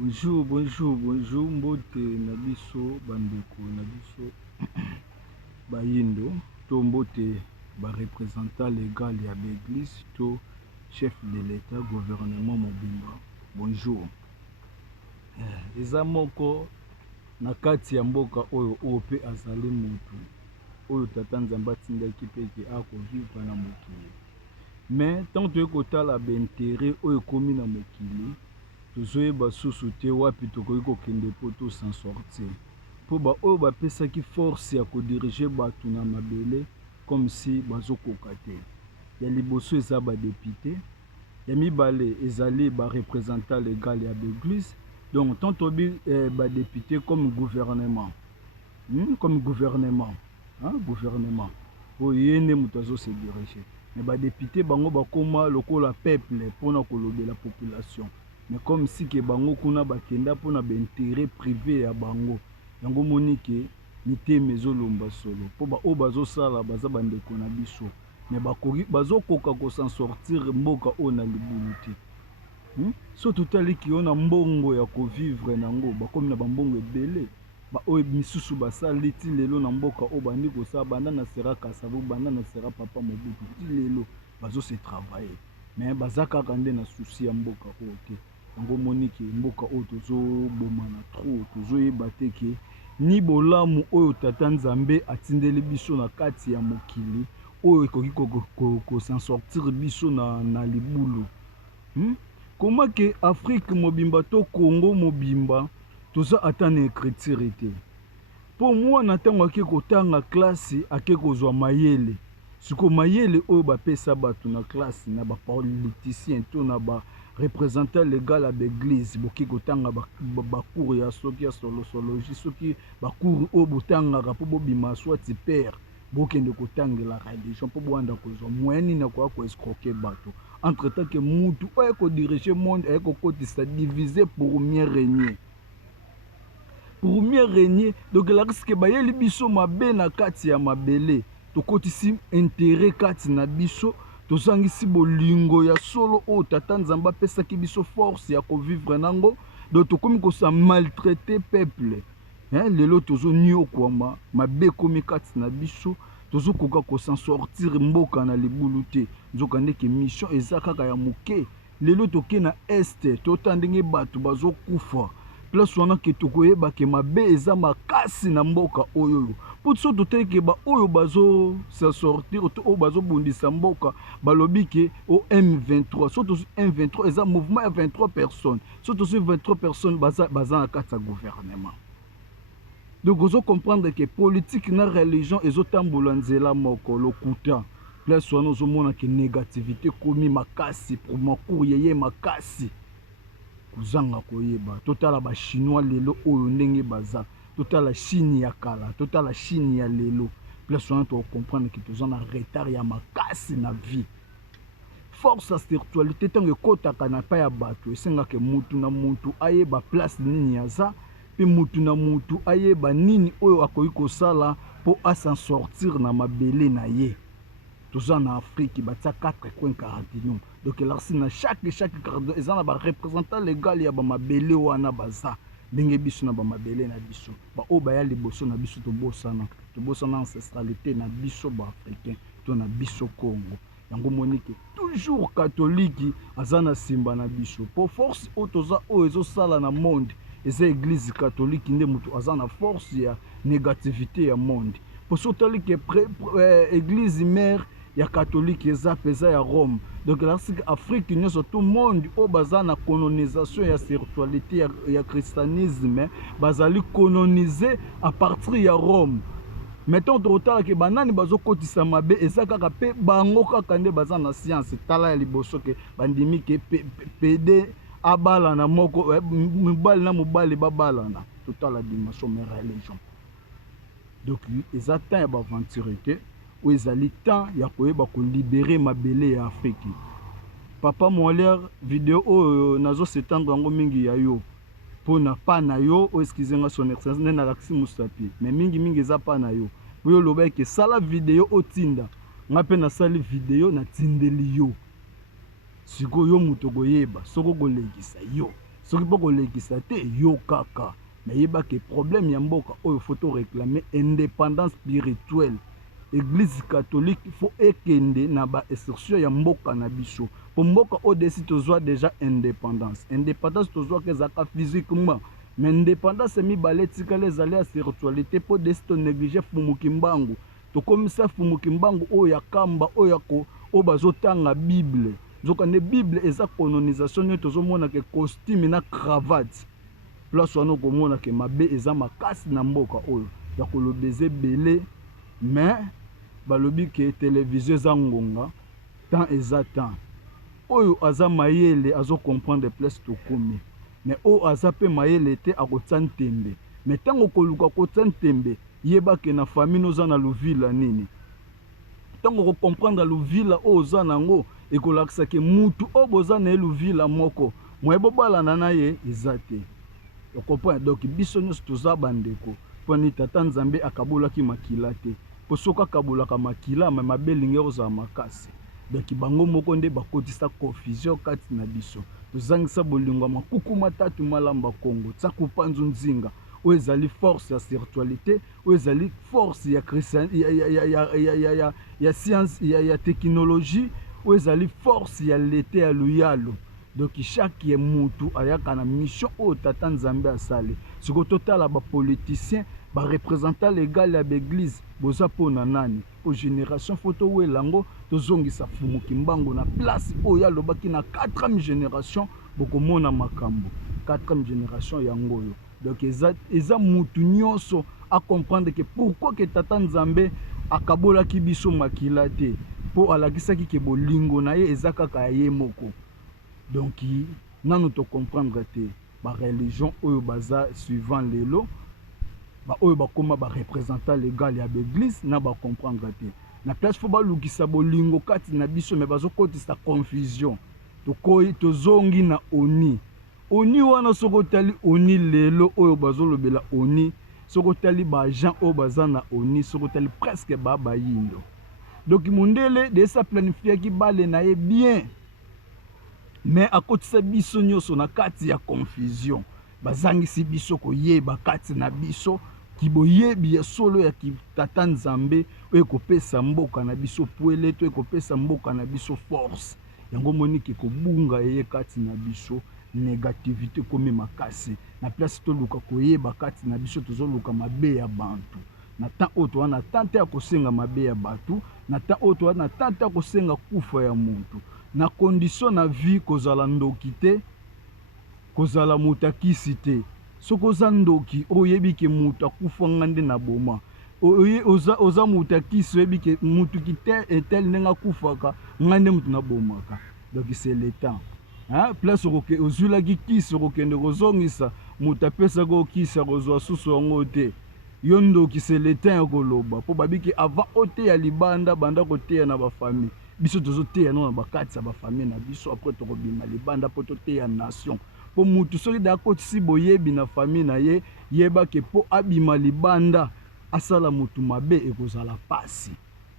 Bonjour, bonjour, bonjour, mbote na biso bandeko na biso bayindo to mbote ba représentant légal ya l'église to chef de l'état gouvernement mobimba. Bonjour. Eza moko na kati ya mboka oyo pe azali mutu oyo tata Nzambe atindaki peke akovivre na mokili. Mais tant que kotala b'intérêt oyo komi na mokili tozoyeba susu te wapi tokoki kokende po to s'en sortir po ba oyo bapesaki force ya kodirige bato na mabele comme si bazokoka te. Ya liboso eza badepute, ya mibale ezali représentant légal ya l'église. Donc tant tobi badepute comme gouvernement, comme gouvernement, gouvernement oyo ye nde moto azose dirige. Mais badepute bango bakoma lokola peuple mpona kolobela population. Mais comme si ke bango kuna bakenda pona b'intérêt privé ya bango. Yango monike mitema ezolomba solo. Po ba oyo bazosala baza bandeko na biso. Mais bazokoka ko s'en sortir mboka oyo na libulu te. So totali ki ona mbongo ya kovivre nango bakomi na bambongo ebele. Ba oyo misusu basali ti lelo na mboka oyo bandi kosala banda na sera Kasavu, banda na sera Papa Mobutu ti lelo bazo se travailler. Mais baza kaka nde na souci ya mboka oyo te. Yango moniki mboka oyo tozoboma na trop tozoyeba te ke ni bolamu oyo tata Nzambe atindeli biso na kati ya mokili oyo ekoki ko s'en sortir biso na libulu. Comment que Afrique mobimba to Congo mobimba toza ata na écriture te. Po moi na ntango ake kotanga classe ake kozwa mayele. Siko mayele oyo bapesa bato na classe na ba politicien to na ba représentant légal à l'église boki kotanga ba cours ya soki ya solosologie soki ba cours oyo botanga po bobima soit père bokende kotangela religion po boanda kozwa moyeni na kwa ko escroquer bato. Entre temps que mutu oyo ko diriger monde aye ko kotisa diviser pour mieux régner. Pour mieux régner, donc la risque bayeli biso mabe na kati ya mabele to kotisi intérêt kati na biso tozangisi bolingo ya solo oyo tata Nzambe apesaki biso force ya kovivre nango donc tokomi kosa maltraiter peuple. Lelo tozo nyokwama mabe komi kati na biso tozokoka ko s'en sortir mboka na libulu te. Nzoka ndeke mission eza kaka ya moke. Lelo toke na este totandenge bato bazokufa. Place wana ke tokoyeba ke mabe eza makasi na mboka oyo. Po so toteke ba oyo bazo se sortir to oyo bazo bundisa mboka balobi ke o M23. So to M23 eza mouvement ya 23 personnes. So to 23 personnes baza na kati ya gouvernement. Donc ozo comprendre que politique na religion ezotambola nzela moko lokuta. Place wana ozomona ke négativité komi makasi pour makour yeye makasi. Kuzanga koyeba totala ba chinois lelo oyo ndenge baza totala Chine ya kala totala Chine ya lelo. Place wana to comprendre que tozana retard ya makasi na vie. Force à spiritualité tango ekotaka na pa ya bato esengaka mutu na mutu ayeba place nini yaza pe mutu na mutu ayeba nini oyo akoki kosala po a s'en sortir na mabele na ye. Toza na Afrique batia 4 coins cardinaux. Donc là na chaque cardinal ils ont ba représentant légal ya ba mabele wana baza ndenge biso na ba mabele na biso ba o ba ya liboso na biso to bosana ancestralité na biso ba africain to na biso Congo. Yango monike toujours catholique azana simba na biso po force o toza o ezo sala na monde eza église catholique nde mutu azana force ya négativité ya monde. Pour sotali ke église mère ya catholique eza pesa ya Rome. Donc là c'est Afrique nyonso tout monde o baza na colonisation ya spiritualité ya christianisme bazali coloniser à partir ya Rome. Mettons totala ke banani bazokotisa mabe eza kaka pe bango kaka nde baza na science tala ya liboso ke bandimi ke PD abala na moko mobali na mobali babalana totala dimension mais religion. Donc eza temps ya baventurité ou ezali temps ya koyeba ko libérer mabele ya Afrique. Papa Molaire vidéo oyo nazo s'étendre yango mingi ya yo pona pa na yo o excusez-moi son excellence na laksi musapi mais mingi eza pa na yo oyo loba ke sala vidéo otinda ngape na sali vidéo na tindeli yo siko yo muto goyeba soko golekisa yo soki mpo kolekisa te yo kaka mais yeba ke problème ya mboka oyo faut réclamer indépendance spirituelle. Église catholique faut ekende na ba exception ya mboka na biso po mboka odesi tozwa déjà indépendance tozwa ke ezaka physiquement mais indépendance mibale etikala ezali ya spiritualité mpo desi tonéglige fumuki mbangu tokomisa fumuki mbangu oyo ya kamba oyo bazotanga bible nzokande bible eza colonisation nyo tozomona ke costume na cravate place wana okomona ke mabe eza makasi na mboka oyo ya kolobeza ebele mais balobi ke télévision eza ngonga temps eza temps oyo aza mayele azocomprendre place tokomi mais oyo aza mpe mayele te akotya ntembe mais ntango okoluka kotya ntembe yeba ke na famille oza na luvila nini ntango okocomprendre luvila oyo oza nango ekolakisa ke mutu oyo boza na ye luvila moko moye bobalana na ye eza te okomprendre. Donc biso nyonso toza bandeko mponi tata nzambe akabolaki makila te po soki akabolaka makila me mabe elingi kozala makasi. Donc bango moko nde bakotisa confusion kati na biso tozangisa bolingo ya makuku matatu malamba Kongo tia kupanzu nzinga oyo ezali force ya spiritualité oyo ezali force ya ya science ya technologie oyo ezali force ya lete ya luyalo. Donc chaque mutu ayaka na mission oyo tata nzambe asali siko totala bapoliticien représentant légal ya l'église boza pona nani po génération photo welango tozongisa fumuki mbango na place oyo alobaki na 4e génération bokomona makambo 4e génération yango oyo. Donc eza mutu nyonso a comprendre que pourquoi que tata nzambe akabolaki biso makila te po alakisaki ke bolingo na ye eza kaka ye moko. Donc nanu to comprendre te ba religion oyo baza suivant lelo ba oyo bakoma ba représentant légal ya l'église na ba comprendre te na place fo ba lukisa bolingo kati na biso me bazo kotisa confusion tokoyi tozongi na oni wana soko tali oni lelo oyo bazo lobela oni soko tali ba agent oyo baza na oni soko tali presque ba yindo. Donc mundele de sa planifier ki bale na ye bien mais akotisa biso nyonso na kati ya confusion bazangisi biso koyeba kati na biso kiboyebi ya solo ya tata nzambe oyo ekopesa mboka na biso puele to ekopesa mboka na biso force yango moniki kobunga eye kati na biso négativité komi makasi na place toluka koyeba kati na biso tozoluka mabe ya bantu na temps oyo toza na tante ya kosenga mabe ya batu na temps oyo toza na tante ya kosenga kufa ya muntu na condition na vie kozala ndoki te kozala mutakisi te soki oza ndoki oyebi ke mutu akufanga nde na boma oza mutakisi oyebi ke mutu kitel ndenge akufaka nga nde mutu na bomaka. Donc c'est le temps place ozwilaki kisi okokende kozongisa mutu apesaki okisi akozwa susu yango te yo ndoki c'est le temps ya koloba mpo babiki avant oteya libanda banda koteya na bafamille biso tozoteya no na bakati ya bafamille na biso apres tokobima libanda mpo toteya nation po mutu soki da akotisi boyebi na famille na ye yebake po abima libanda asala mutu mabe ekozala pasi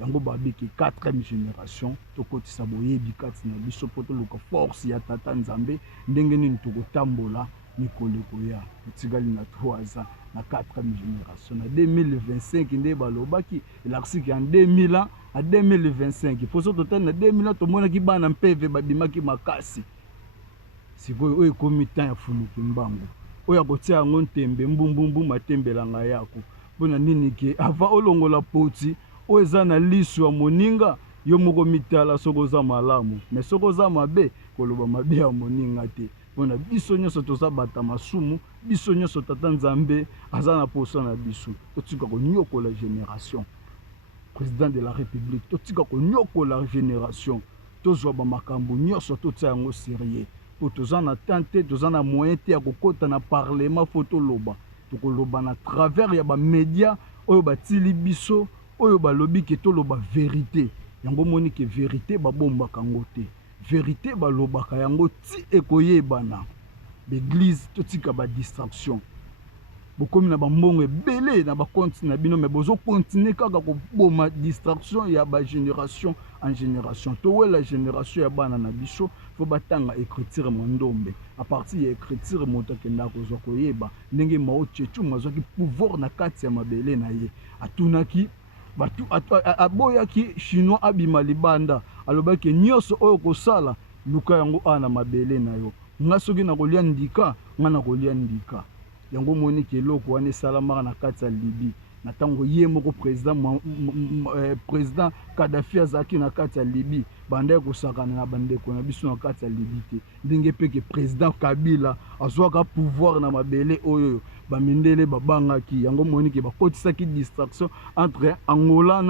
yango babiki 4e génération tokotisa boyebi kati na biso po toluka force ya tata nzambe ndenge nini tokotambola mikolo koya totikali na 3 ans na 4e génération na 2025 nde balobaki elakisiki en 2000 ans à 2025 poso total na 2000 ans tomonaki bana mpeve babimaki makasi sikoyo oyo ekomi temps ya fumuki mbango oyo akotia yango ntembe mbumbumbu matembelanga yako mpona nini ke ava olongola poti oyo eza na liso ya moninga yo moko mitala soko oza malamu mais soko oza mabe koloba mabe ya moninga te mpona biso nyonso toza bata masumu biso nyonso tata nzambe aza na poso na biso totika konyokola génération président de la république totika konyokola génération tozwa bamakambo nyonso totia yango sérieux po toza na tante toza na moyen te ya kokota na parlement fo toloba tokoloba na travers ya bamédia oyo batili biso oyo balobi ke toloba vérité yango moni ke vérité babombaka yango te vérité balobaka yango ti ekoyebana l'église totika ba distraction bokomi na bambongo ebele na bakonti na bino me bozokontinue kaka koboma distraction ya bagénération en génération. Towela génération ya bana na biso fo batanga écriture mondombe à partir ya écriture moto akenda kozwa koyeba ndenge Mao Tse-tung azwaki pouvoir na kati ya mabele na ye atunaki aboyaki chinois abima libanda alobaki nyonso oyo kosala luka yango ana mabele na yo nga soki nakolia ndika nga nakolia ndika yango moni ke eloko wana esalamaka na kati ya Libye na ntango ye moko président Kadhafi azalaki na kati ya Libye bandaki kosakana na bandeko na biso na kati ya Libye te ndenge peke président Kabila azwaka pouvoir na mabele oyo bamindele babangaki yango moni ke bakotisaki distraction entre Angola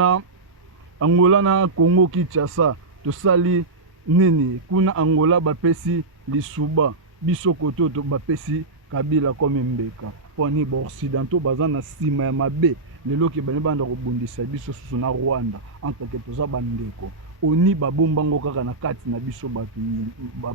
na Congo Kinshasa tosali nini kuna Angola bapesi lisuba biso kototo bapesi Kabila comme mbeka poni ba occidentaux baza na sima ya mabe lelo ke bane banda kobundisa biso susu na Rwanda entre que toza bandeko oni babombango kaka na kati na biso batu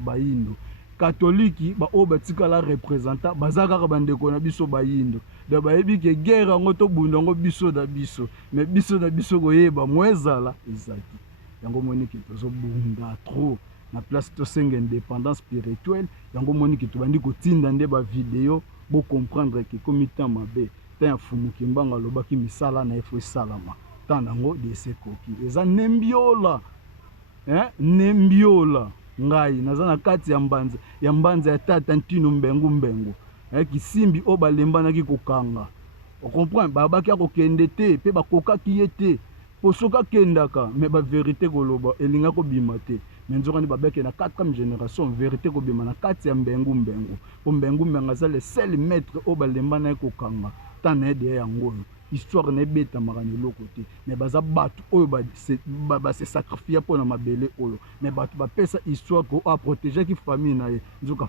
bayindo katoliki ba o batikala représentant baza kaka bandeko na biso bayindo da bayebi ke guerre ngo to bundongo biso da biso mais biso da biso koyeba mwezala ezaki yango moni ke tozo bunda trop na place tosenga indépendance spirituelle yango moni ke tobandi kotinda nde ba vidéo bo comprendre que comme temps mabe ta fumuki mbanga lobaki misala na efo salama tanango de sekoki eza nembiola nembiola ngai naza na kati ya mbanza ya tata ntino mbengu kisimbi o balembanaki kokanga o comprendre babaki akokende te pe bakokaki ye te posoka kendaka mais ba vérité koloba elinga kobima te mais nzokani babeke na 4e génération vérité kobima na kati ya mbengu po mbengu aza le seul maître o balembana kokanga tana ede yango histoire na ebetamaka na eloko te mais baza bato oyo base sacrifie mpona mabele oyo mais bato bapesa histoire ko aprotégeaki famille na ye nzoka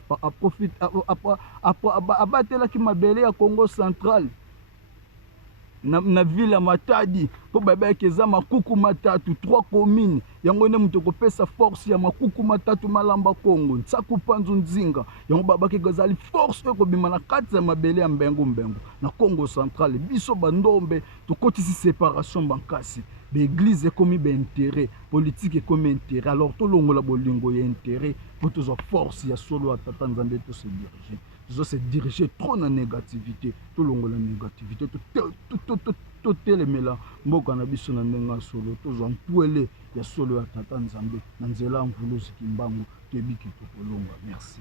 abatelaki mabele ya Congo central na ville ya Matadi po babaki eza makuku matatu 3 communes yango nde moto kopesa force ya makuku matatu malamba Congo Ntsaku Panzu Nzinga yango babaki kozali force oyo kobima na kati ya mabele ya mbengu na Congo central biso bandombe tokotisi séparation bankasi l'église ekomi intérêt politique ekomi intérêt alors tolongola bolingo ya intérêt po tozwa force ya solo ya tata Nzambe se diriger trop na négativité tolongola négativité totelemela mboka na biso na ndenga solo tozwa ntwele ya solo ya tata Nzambe na nzela mvuluzi kimbangu tebiki tokolonga merci.